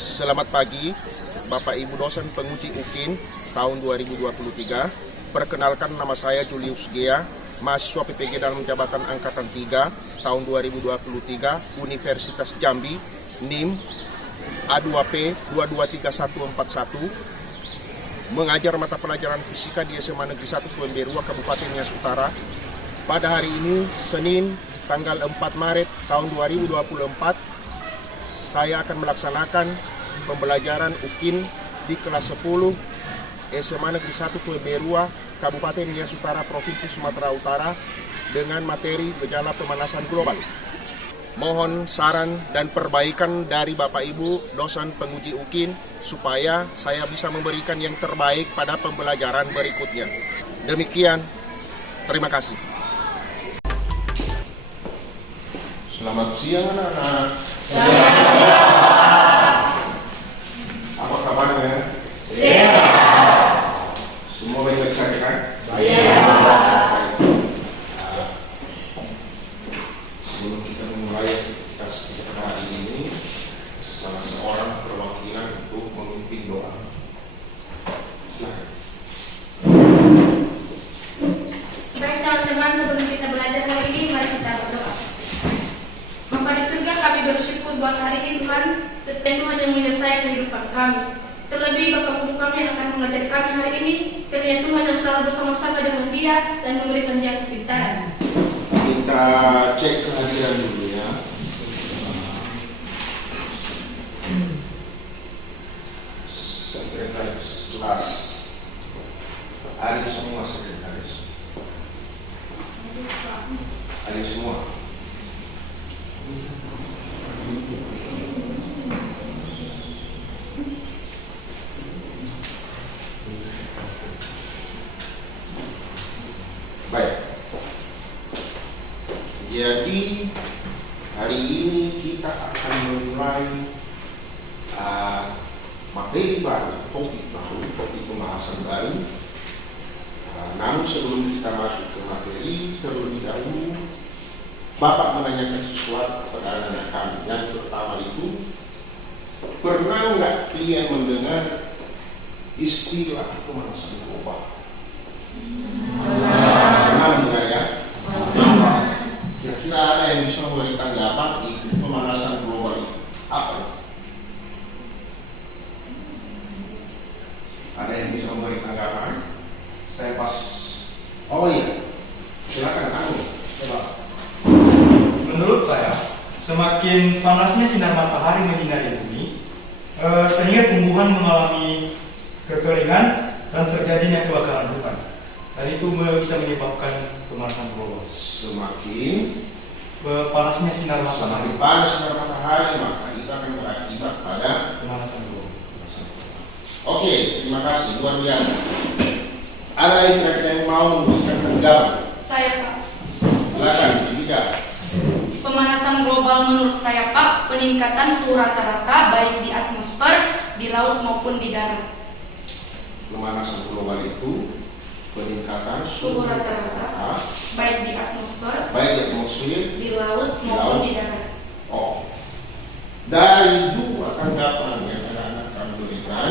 Selamat pagi, Bapak Ibu dosen penguji UKIN tahun 2023. Perkenalkan, nama saya Julius Gea, mahasiswa PPG dalam jabatan Angkatan 3 tahun 2023, Universitas Jambi, NIM A2P 223141, mengajar mata pelajaran fisika di SMA Negeri 1 Tuemberua, Kabupaten Nias Utara. Pada hari ini, Senin, tanggal 4 Maret tahun 2024, saya akan melaksanakan pembelajaran UKIN di kelas 10 SMA Negeri 1 Tuemberua, Kabupaten Nias Utara, Provinsi Sumatera Utara, dengan materi gejala pemanasan global. Mohon saran dan perbaikan dari Bapak Ibu dosen penguji UKIN supaya saya bisa memberikan yang terbaik pada pembelajaran berikutnya. Demikian, terima kasih. Selamat siang anak-anak. Apa kabarnya? Sehat. Semua baik-baik saja kan? Sebelum kita memulai aktivitas kita pada hari ini, salah seorang perwakilan untuk memimpin doa. Silakan. Baik teman-teman, sebelum kita belajar hari ini, mari kita berdoa. Bapa di surga, kami bersyukur buat hari ini Tuhan, Tuhan yang menyertai kehidupan kami. Terlebih Bapak Guru kami yang akan mengajar kami hari ini, kiranya Tuhan yang selalu bersama-sama dengan dia dan memberikan dia kepintaran. Kita cek kehadiran dulu ya. Sekretaris kelas, ada semua sekretaris. Ada semua. Baik. Jadi hari ini kita akan memulai materi baru, topik pembahasan baru. Namun sebelum kita masuk ke materi, terlebih dahulu Bapak menanyakan sesuatu kepada anak-anak kami. Yang pertama itu, pernah nggak kalian mendengar istilah pemanasan global? Pernah mendengar ya? Kira-kira ada yang bisa memberi tanggapan itu pemanasan global itu apa? Ada yang bisa memberi tanggapan? Saya pas. Oh iya, silakan kamu. Coba. Menurut saya, semakin panasnya sinar matahari menyinari bumi, sehingga tumbuhan mengalami kekeringan dan terjadinya kebakaran hutan. Dan itu bisa menyebabkan pemanasan global. Semakin Panasnya sinar matahari, panas sinar matahari, maka itu akan berakibat pada pemanasan global. Oke, terima kasih, luar biasa. Ada yang kira-kira yang mau memberikan tanggapan? Saya Pak. Silakan, Jika. Pemanasan global menurut saya Pak, peningkatan suhu rata-rata baik di atmosfer, di laut maupun di darat. Pemanasan global itu peningkatan Suhu rata-rata baik di atmosfer, di laut maupun di darat. Oh, dari dua tanggapan yang anak-anak kami berikan,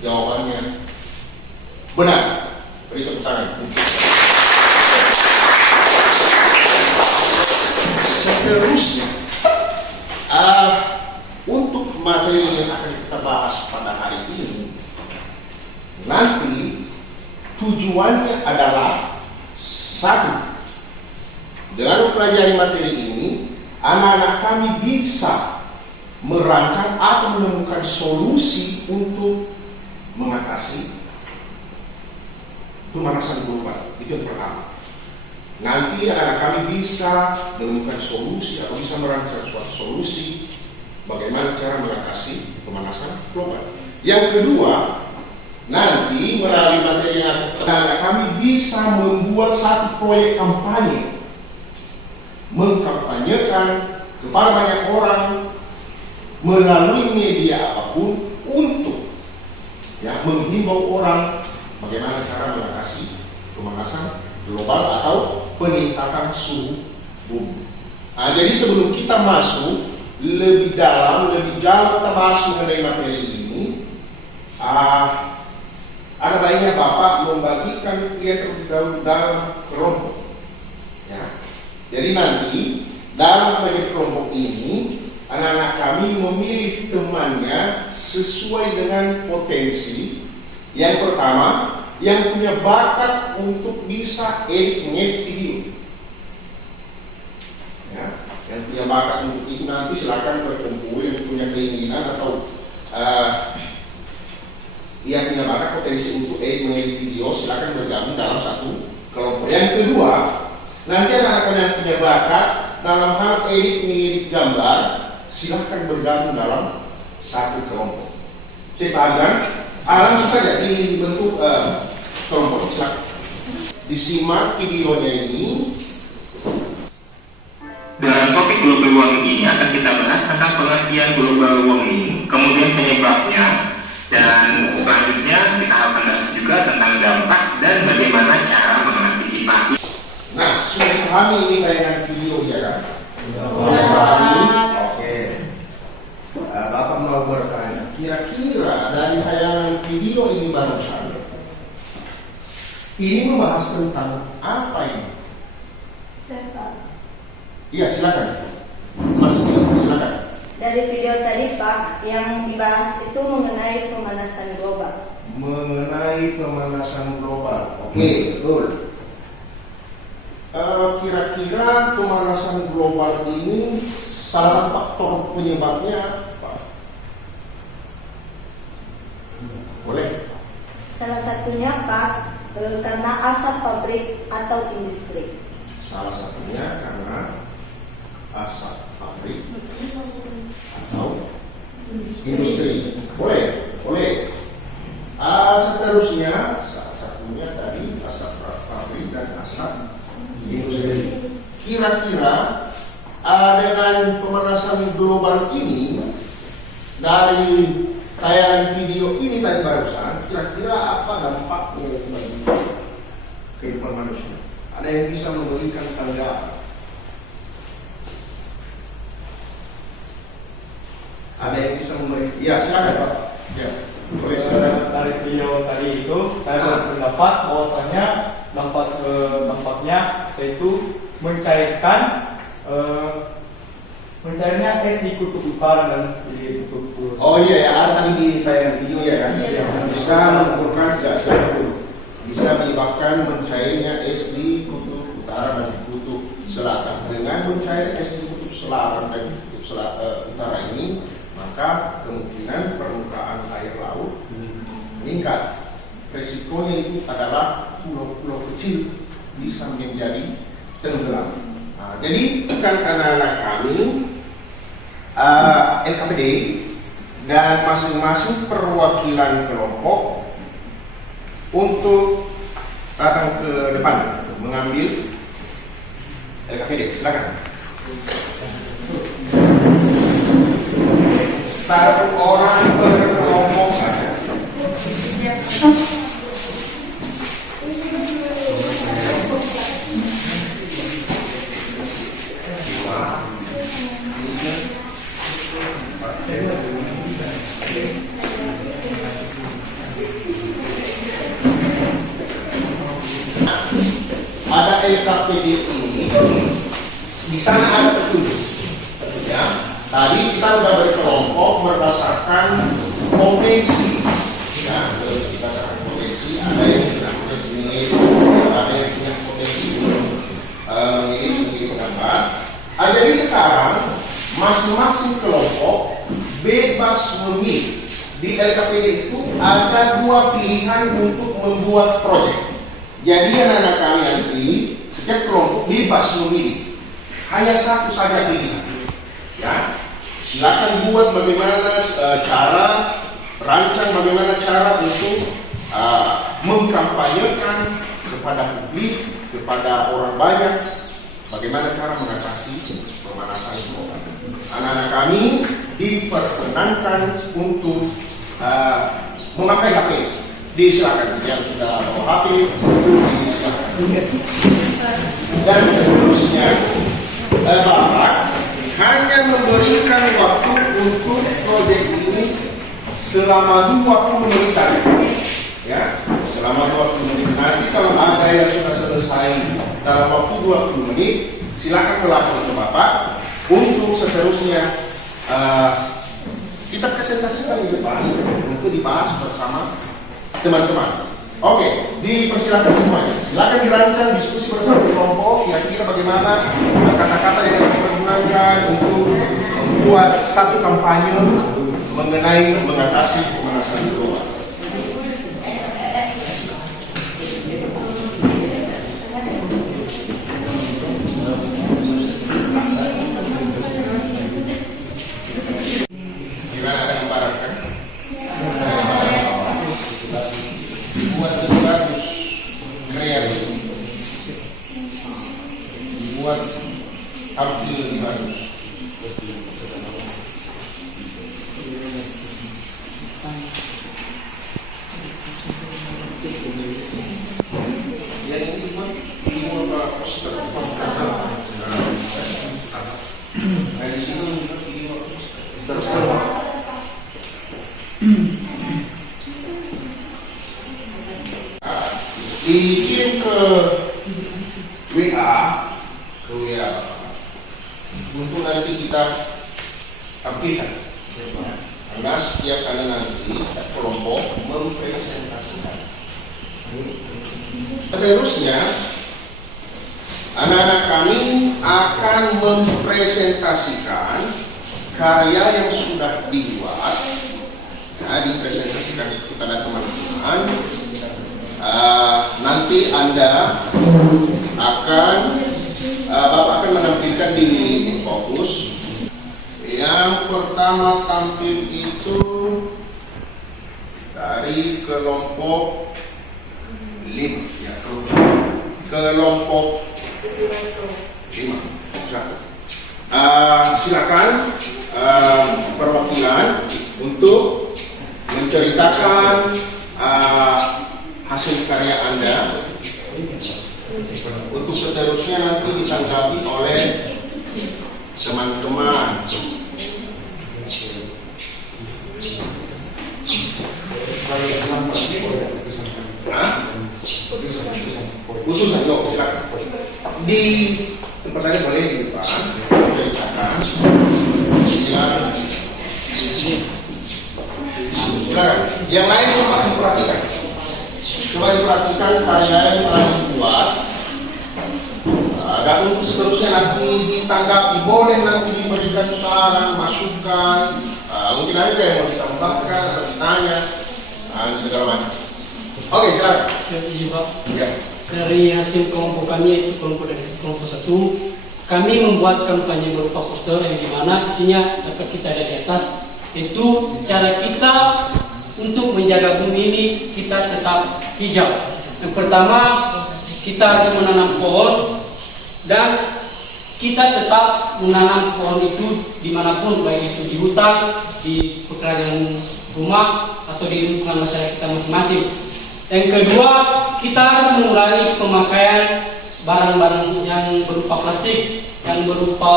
jawabannya benar. Beri tepuk tangan. Seterusnya, untuk materi yang akan kita bahas pada hari ini, nanti tujuannya adalah satu, dengan mempelajari materi ini, anak-anak kami bisa merancang atau menemukan solusi untuk mengatasi pemanasan global. Itu yang pertama. Nanti anak-anak kami bisa menemukan solusi atau bisa merancang suatu solusi bagaimana cara mengatasi pemanasan global. Yang kedua, nanti melalui materi yang anak kami bisa membuat satu proyek kampanye, mengkampanyekan kepada banyak orang melalui media apapun untuk menghimbau orang bagaimana cara mengatasi pemanasan global atau peningkatan suhu bumi. Jadi sebelum kita masuk lebih dalam, lebih jauh kita bahas mengenai materi ini, ada baiknya Bapak membagikan dia terlebih dahulu dalam kelompok. Ya. Jadi nanti dalam proyek kelompok ini, anak-anak kami memilih temannya sesuai dengan potensi. Yang pertama, yang punya bakat untuk bisa ngedit video. Ya, yang punya bakat untuk itu nanti silakan berkumpul, yang punya keinginan atau yang punya bakat potensi untuk ngedit video silakan bergabung dalam satu kelompok. Yang kedua, nanti anak-anak yang punya bakat dalam hal ngedit gambar silakan bergabung dalam satu kelompok. Cepat langsung saja dibentuk kelompok. Silakan disimak videonya ini. Dalam topik global warming ini akan kita bahas tentang pengertian global warming, kemudian penyebabnya, dan selanjutnya kita akan bahas juga tentang dampak dan bagaimana cara mengantisipasi. Nah, sudah dipahami ini tayangan video ya kan? Oke. Bapak mau bertanya, kira-kira dari tayangan video ini barusan, ini membahas tentang apa ini? Iya, silakan. Mas, silakan. Dari video tadi Pak, yang dibahas itu mengenai pemanasan global. Mengenai pemanasan global. Oke, betul. Kira-kira pemanasan global ini salah satu faktor penyebabnya apa? Boleh? Salah satunya Pak, karena asap pabrik atau industri. Salah satunya karena asap pabrik atau industri. Boleh, boleh. Seterusnya, salah satunya tadi asap pabrik dan asap industri. Kira-kira dengan pemanasan global ini, dari tayangan video ini tadi barusan, kira-kira apa dampaknya bagi kehidupan manusia? Ada yang bisa memberikan tanggapan? Ada yang bisa memberi? Ya, silakan Pak. Ya, boleh silakan. Dari video tadi itu saya berpendapat bahwasanya dampaknya yaitu mencairnya es di kutub utara dan di kutub. Oh iya ya, ada tadi di tayangan video ya kan? Iya. Bisa mengumpulkan bisa menyebabkan mencairnya es di kutub utara dan di kutub selatan. Dengan mencair es di kutub selatan dan di kutub utara ini, maka kemungkinan permukaan air laut meningkat. Resikonya itu adalah pulau-pulau kecil bisa menjadi tenggelam. Nah, jadi bukan anak-anak kami LKPD dan masing-masing perwakilan kelompok untuk datang ke depan mengambil LKPD. Silakan. Satu orang per kelompok saja. Ada LKPD ini, di sana ada petunjuk. Ya, tadi kita sudah berkelompok berdasarkan potensi. Ya, berdasarkan potensi. Ada yang punya potensi ini, ada yang punya potensi ini gambar. Jadi sekarang masing-masing kelompok bebas memilih. Di LKPD itu ada dua pilihan untuk membuat proyek. Jadi anak-anak kami nanti setiap kelompok bebas memilih. Hanya satu saja pilihan. Ya, silakan buat bagaimana rancang bagaimana cara untuk mengkampanyekan kepada publik, kepada orang banyak, bagaimana cara mengatasi pemanasan global. Anak-anak kami diperkenankan untuk memakai HP. Disilakan yang sudah bawa HP, disilakan. Dan seterusnya Bapak hanya memberi memberikan waktu untuk proyek ini selama 20 menit saja. Ya, selama 20 menit. Nanti kalau ada yang sudah selesai dalam waktu 20 menit, silakan melapor ke Bapak. Untuk seterusnya kita presentasikan di depan untuk dibahas bersama teman-teman. Oke, dipersilakan semuanya. Silakan dirancang diskusi bersama kelompok. Kira-kira bagaimana kata-kata yang digunakan untuk membuat satu kampanye mengenai mengatasi pemanasan global. Gimana, ada gambaran kan? Dibuat lebih bagus, kreatif, dibuat tampil lebih bagus. Ya ini dibuat poster. Nah di sini terus. Dikirim ke WA untuk nanti kita tampilkan. Karena setiap kali nanti kelompok mempresentasikan. Seterusnya anak-anak kami akan mempresentasikan karya yang sudah dibuat. Nah, dipresentasikan kepada teman-teman. Nanti Anda akan Bapak akan menampilkan di fokus. Yang pertama tampil itu dari kelompok 5 ya, kelompok 5. Silakan perwakilan untuk menceritakan hasil karya Anda. Untuk seterusnya nanti ditanggapi oleh teman-teman. Putusan, yuk silakan. Di tempat saya boleh di depan. Ceritakan. Silakan. Yang lain coba diperhatikan. Coba diperhatikan karya yang telah dibuat. Dan untuk seterusnya nanti ditanggapi, boleh nanti diberikan saran, masukan, mungkin ada yang mau ditambahkan atau ditanya, segala macam. Oke, silakan. Ya. Dari hasil kelompok kami, itu kelompok 1, kami membuat kampanye berupa poster yang dimana isinya dapat kita lihat di atas, itu cara kita untuk menjaga bumi ini kita tetap hijau. Yang pertama, kita harus menanam pohon dan kita tetap menanam pohon itu dimanapun, baik itu di hutan, di pekerjaan rumah, atau di lingkungan masyarakat kita masing-masing. Yang kedua, kita harus mengurangi pemakaian barang-barang yang berupa plastik, yang berupa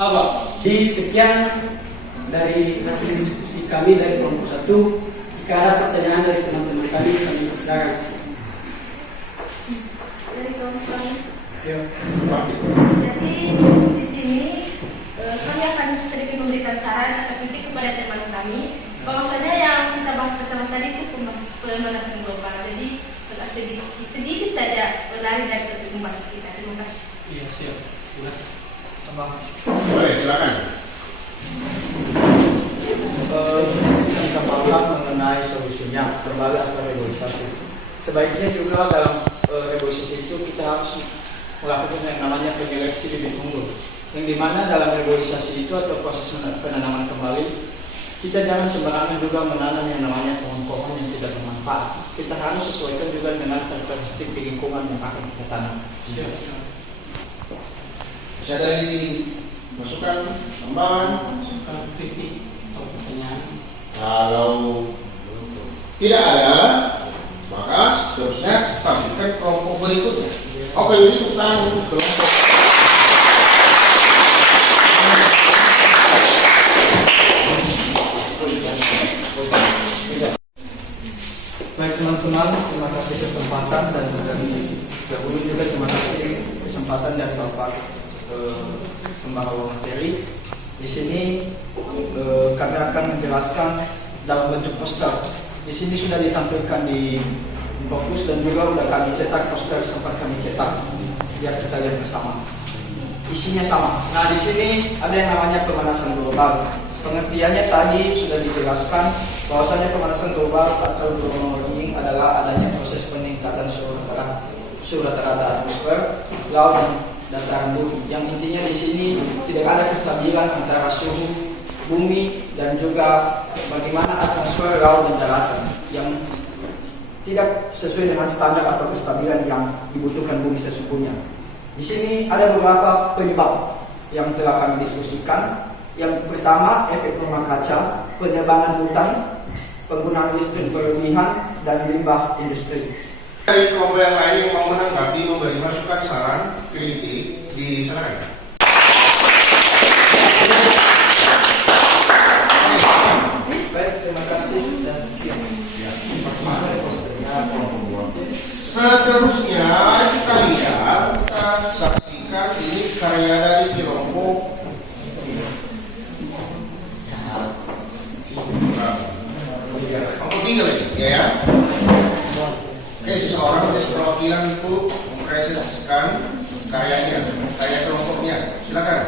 apa? Di sekian dari hasil diskusi kami dari kelompok 1. Jika ada pertanyaan dari teman-teman kami persilakan. Dari kelompok. Ya. Jadi di sini kami akan sedikit memberikan saran atau kritik kepada teman kami. Bahwasanya yang kita bahas pertama tadi itu pemanasan global. Jadi sedikit saja berlari dari pembahasan kita. Terima kasih. Iya, siap. Terima kasih. Abang. Boleh, silakan. Kita paham mengenai solusinya kembali aspek reboisasi. Sebaiknya juga dalam reboisasi itu kita harus melakukan yang namanya penyeleksi bibit unggul. Yang dimana dalam reboisasi itu atau proses penanaman kembali, kita jangan sembarangan juga menanam yang namanya pohon-pohon yang tidak bermanfaat. Kita harus sesuaikan juga dengan karakteristik di lingkungan yang akan kita tanam. Bisa dari masukan, tambahan, Kritik atau pertanyaan. kalau tidak ada, maka seterusnya tampilkan kelompok berikutnya. Oke, ini tentang kelompok. Bapak pembahawa materi. Di sini kami akan menjelaskan dalam bentuk poster. Di sini sudah ditampilkan di fokus dan juga sudah kami cetak poster sempat kami cetak. Biar kita lihat bersama. Isinya sama. Nah, di sini ada yang namanya pemanasan global. Pengertiannya tadi sudah dijelaskan bahwasanya pemanasan global atau global warming adalah adanya proses peningkatan suhu rata-rata atmosfer, laut, dan dataran bumi. Yang intinya di sini tidak ada kestabilan antara suhu bumi dan juga bagaimana atmosfer, laut, dan daratan yang tidak sesuai dengan standar atau kestabilan yang dibutuhkan bumi sesungguhnya. Di sini ada beberapa penyebab yang telah kami diskusikan. Yang pertama, efek rumah kaca, penebangan hutan, penggunaan listrik berlebihan, dan limbah industri. Dari kelompok yang lain yang mau menanggapi, memberi masukan, saran, kritik, disilakan. Baik, terima kasih dan sekian. Seterusnya kita lihat, kita saksikan ini karya dari kelompok tiga ya. Oke, seseorang menjadi perwakilan untuk mempresentasikan karyanya, karya kelompoknya. Silakan.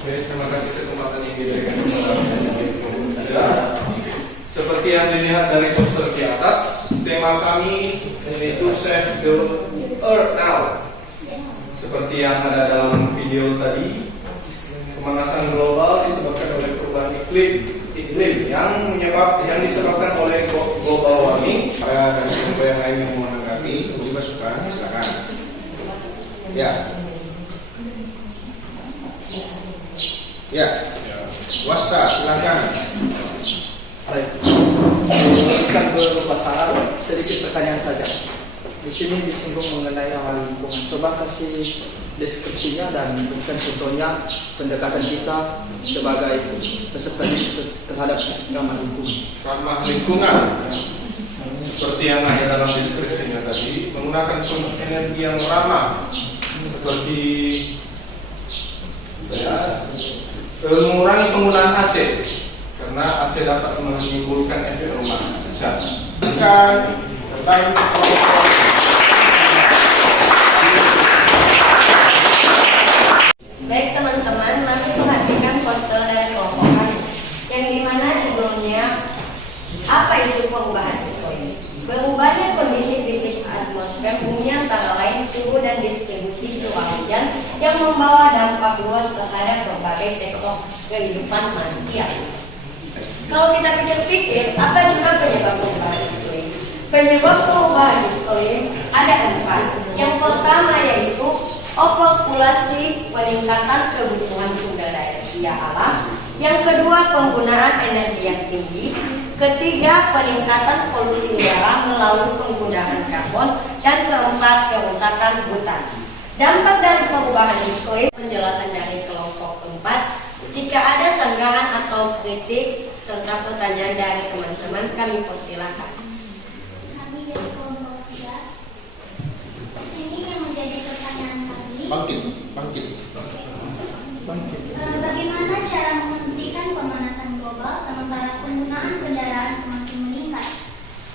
Oke, terima kasih kesempatan yang diberikan kepada saya. Seperti yang dilihat dari poster di atas, tema kami yaitu Save the Earth Now. Seperti yang ada dalam video tadi, pemanasan global disebabkan oleh perubahan iklim yang disebabkan oleh global warming. Dari kelompok yang lain yang mau menanggapi, juga suka, silakan. Ya. Ya. Wasta, silakan. Baik. Bukan berupa saran, sedikit pertanyaan saja. Di sini disinggung mengenai hal lingkungan. Coba kasih deskripsinya dan berikan contohnya pendekatan kita sebagai peserta terhadap ramah lingkungan. Ramah lingkungan, seperti yang ada dalam deskripsinya tadi, menggunakan sumber energi yang ramah, seperti mengurangi penggunaan AC, karena AC dapat menimbulkan efek rumah kaca. Baik teman-teman, mari perhatikan poster dari kelompok kami, yang dimana judulnya apa itu perubahan iklim? Berubahnya kondisi fisik atmosfer bumi antara lain suhu dan distribusi curah hujan yang membawa dampak luas terhadap berbagai sektor kehidupan manusia. Kalau kita pikir-pikir, apa juga penyebab perubahan iklim? Penyebab perubahan iklim ada 4. Yang pertama yaitu overpopulasi, peningkatan kebutuhan sumber daya alam. Yang kedua, penggunaan energi yang tinggi. Ketiga, peningkatan polusi udara melalui penggunaan karbon. Dan keempat, kerusakan hutan. Dampak dari perubahan iklim. Penjelasan dari kelompok 4. Jika ada sanggahan atau kritik serta pertanyaan dari teman-teman, kami persilakan. Kami dari kelompok 3. Ini yang menjadi pertanyaan kami. Bangkit. Bagaimana cara menghentikan pemanasan global sementara penggunaan kendaraan semakin meningkat?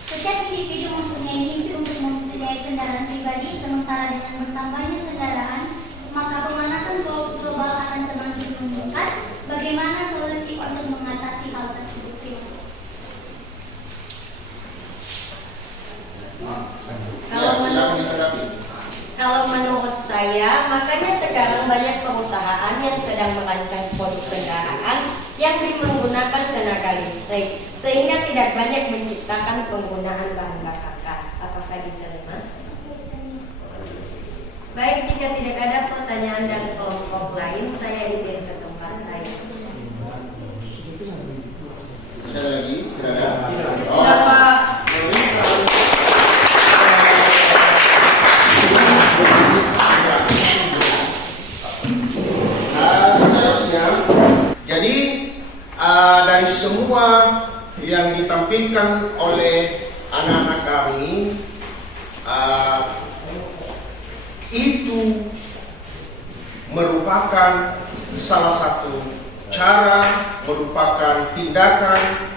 Setiap individu mempunyai mimpi untuk mempunyai kendaraan pribadi, sementara dengan bertambahnya kendaraan, maka pemanasan global akan semakin meningkat. Bagaimana solusi untuk mengatasi hal tersebut? Kalau menurut saya, makanya sekarang banyak perusahaan yang sedang merancang produk kendaraan yang menggunakan tenaga listrik, sehingga tidak banyak menciptakan penggunaan bahan bakar gas. Apakah diterima? Baik, jika tidak ada pertanyaan dari kelompok lain, saya izin ke tempat saya. Ada lagi? Tidak ada? Tidak, Pak. Seterusnya, jadi dari semua yang ditampilkan ditampilkan oleh anak-anak kami itu merupakan salah satu cara, merupakan tindakan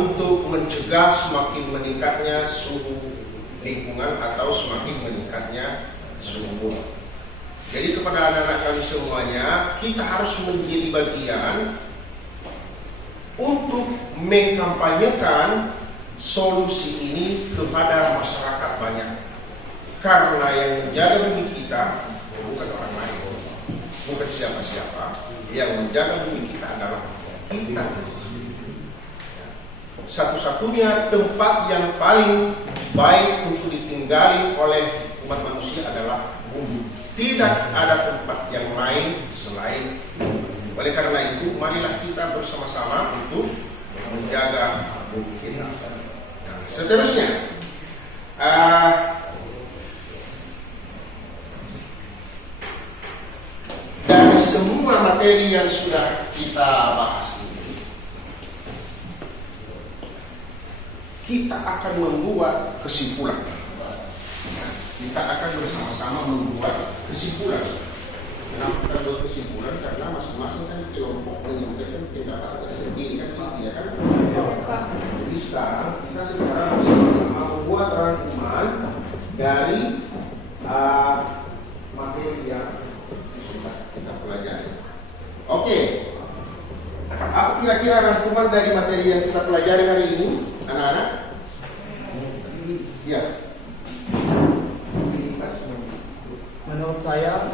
untuk mencegah semakin meningkatnya suhu lingkungan atau semakin meningkatnya suhu bumi. Jadi kepada anak-anak kami semuanya, kita harus menjadi bagian untuk mengkampanyekan solusi ini kepada masyarakat banyak. Karena yang menjaga bumi kita bukan orang lain, bukan siapa-siapa. Yang menjaga bumi kita adalah kita. Satu-satunya tempat yang paling baik untuk ditinggali oleh umat manusia adalah bumi. Tidak ada tempat yang lain selain bumi. Oleh karena itu, marilah kita bersama-sama untuk menjaga bumi kita. Nah, seterusnya, dari semua materi yang sudah kita bahas ini, kita akan membuat kesimpulan. Kita akan bersama-sama membuat kesimpulan. Kenapa kita buat kesimpulan? Karena masing-masing kan kelompok menyampaikan pendapatnya sendiri kan, ya kan? Jadi sekarang kita sekarang bersama-sama membuat rangkuman dari materi yang sudah kita pelajari. Oke, apa kira-kira rangkuman dari materi yang kita pelajari hari ini, anak-anak? Ya. Menurut saya,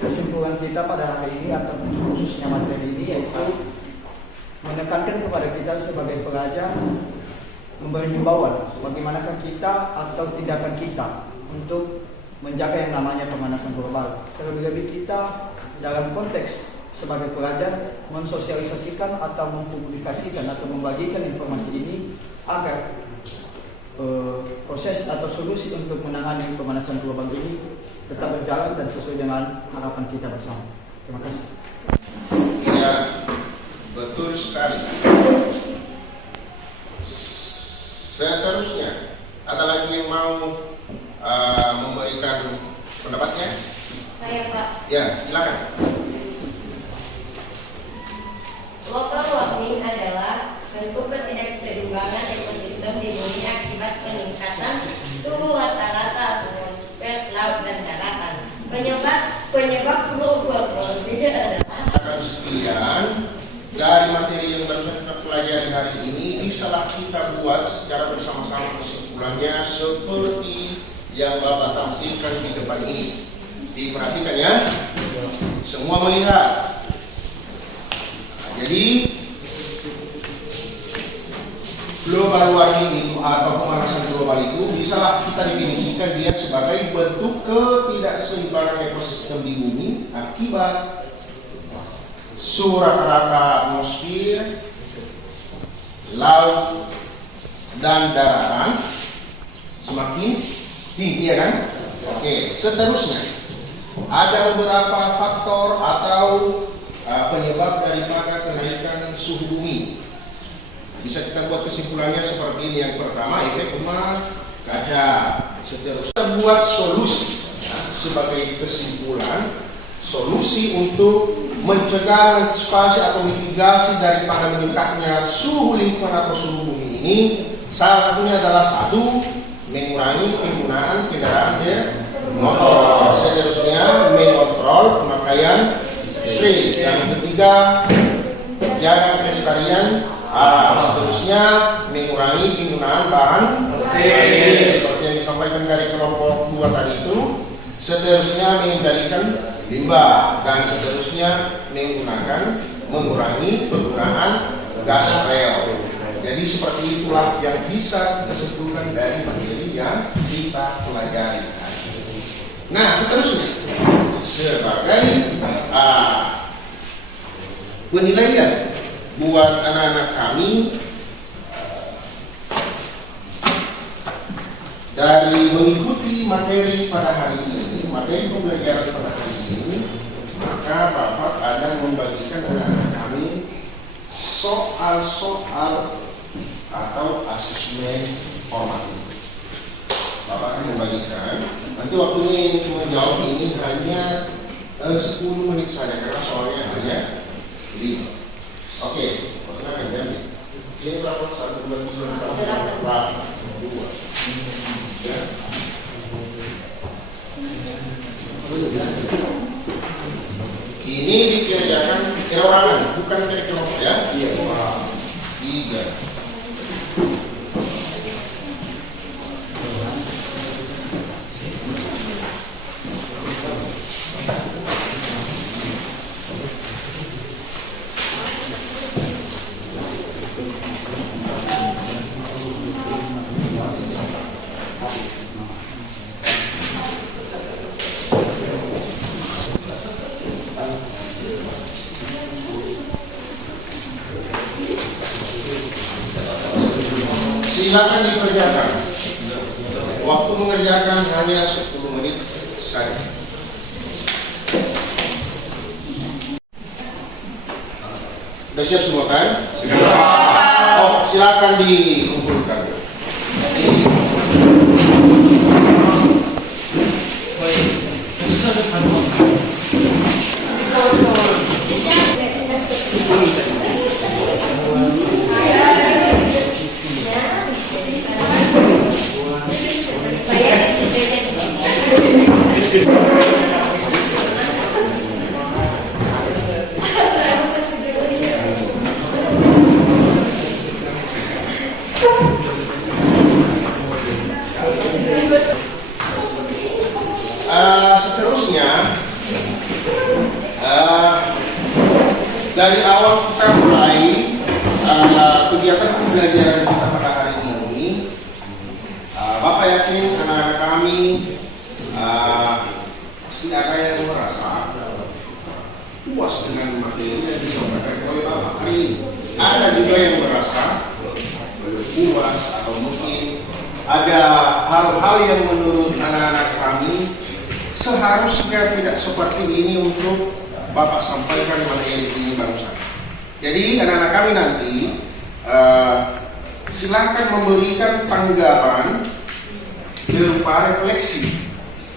kesimpulan kita pada hari ini atau khususnya materi ini yaitu menekankan kepada kita sebagai pelajar, memberi himbauan bagaimanakah kita atau tindakan kita untuk menjaga yang namanya pemanasan global. Terlebih-lebih kita dalam konteks sebagai pelajar mensosialisasikan atau mempublikasikan atau membagikan informasi ini agar proses atau solusi untuk menangani pemanasan global ini tetap berjalan dan sesuai dengan harapan kita bersama. Terima kasih. Iya, betul sekali. Seterusnya, ada lagi yang mau memberikan pendapatnya? Saya, Pak. Ya, silakan. Global warming adalah bentuk ketidakseimbangan ekosistem di bumi akibat peningkatan suhu rata-rata atmosfer, laut, dan daratan. Penyebab global warming adalah Sekian dari materi yang baru kita pelajari hari ini, bisalah kita buat secara bersama-sama kesimpulannya seperti yang Bapak tampilkan di depan ini. Diperhatikan ya, semua melihat. Nah, jadi global warming itu atau pemanasan global itu bisalah kita definisikan dia sebagai bentuk ketidakseimbangan ekosistem di bumi akibat suhu rata-rata atmosfer, laut, dan daratan semakin tinggi, ya kan? Oke, seterusnya ada beberapa faktor atau penyebab daripada kenaikan suhu bumi. Bisa kita buat kesimpulannya seperti ini. Yang pertama, efek rumah kaca. Seterusnya kita buat solusi sebagai kesimpulan, solusi untuk mencegah, antisipasi atau mitigasi daripada meningkatnya suhu lingkungan atau suhu bumi ini. Salah satunya adalah satu, mengurangi penggunaan kendaraan bermotor. Seterusnya, mengontrol pemakaian listrik. Yang ketiga, menjaga kelestarian alam. Seterusnya, mengurangi penggunaan bahan fosil seperti yang disampaikan dari kelompok 2 tadi itu. Seterusnya, mengendalikan limbah, dan seterusnya mengurangi penggunaan gas rel. Jadi seperti itulah yang bisa kita simpulkan dari materi yang kita pelajari. Nah, seterusnya sebagai penilaian buat anak-anak kami dari mengikuti materi pada hari ini, materi pembelajaran pada hari ini, maka Bapak akan membagikan anak-anak kami soal-soal atau asesmen formatif. Bapak akan membagikan. Nanti waktunya ini menjawab ini hanya 10 menit saja karena soalnya hanya 5. Oke, silakan ya. Ini berapa? 1, 2, 3, 4, 2. Ya. Ini dikerjakan perorangan, bukan kayak kelompok ya. Iya. 3. Silakan dikerjakan. Waktu mengerjakan hanya 10 menit saja. Sudah siap semua kan? Oh, silakan dikumpulkan. Seterusnya dari awal kita mulai kegiatan pembelajaran kita pada hari ini, Bapak yakin anak-anak kami pasti ada yang merasa puas dengan materi yang disampaikan oleh Bapak hari ini. Ada juga yang merasa belum puas atau mungkin ada hal-hal yang menurut anak-anak kami seharusnya tidak seperti ini untuk Bapak sampaikan materi ini barusan. Jadi anak-anak kami nanti silakan memberikan tanggapan berupa refleksi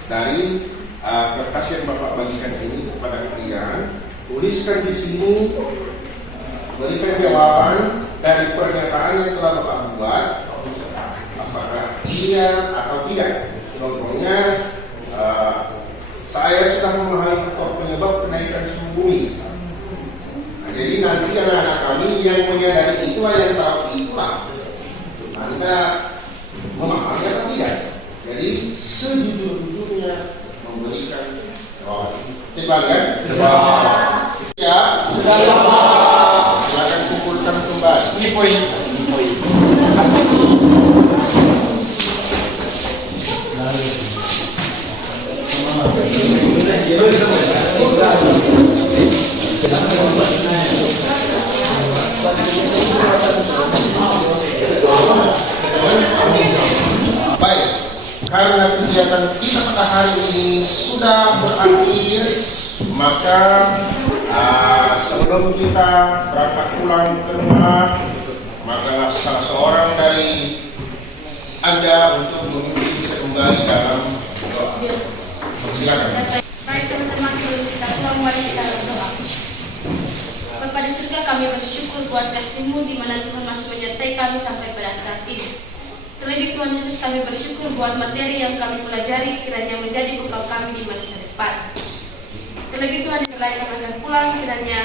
dari kertas yang Bapak bagikan ini kepada kalian. Tuliskan di sini, berikan jawaban dari pernyataan yang telah Bapak buat, apakah iya atau tidak. Contohnya, saya sudah memahami faktor penyebab kenaikan suhu bumi. Nah, jadi nanti anak-anak kami yang menyadari itulah yang tahu itulah. Anda memahami atau tidak? Jadi sejujur-jujurnya memberikan jawaban. Coba kan? Ya, sudah lama. Silakan kumpulkan kembali. Ini poin. Baik, karena kegiatan kita pada hari ini sudah berakhir, maka sebelum kita berangkat pulang ke rumah, maka salah seorang dari Anda untuk memimpin kita kembali dalam doa. Silakan. Baik teman-teman, sebelum kita pulang, mari kita berdoa. Bapa di surga, kami bersyukur buat kasih-Mu di mana Tuhan masih menyertai kami sampai pada saat ini. Terlebih Tuhan Yesus, kami bersyukur buat materi yang kami pelajari kiranya menjadi bekal kami di masa depan. Terlebih Tuhan, setelah kami akan pulang, kiranya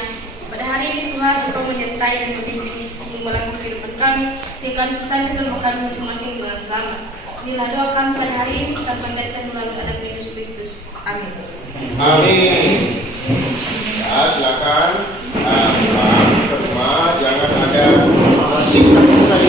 pada hari ini Tuhan Engkau menyertai dan membimbing dalam kehidupan kami, sehingga kami selesai dengan kami masing-masing dengan selamat. Inilah doa kami pada hari ini, kami panjatkan melalui anak Yesus Kristus. Amin. Amin. Ya, silakan. Ke rumah, jangan ada singkat-singkat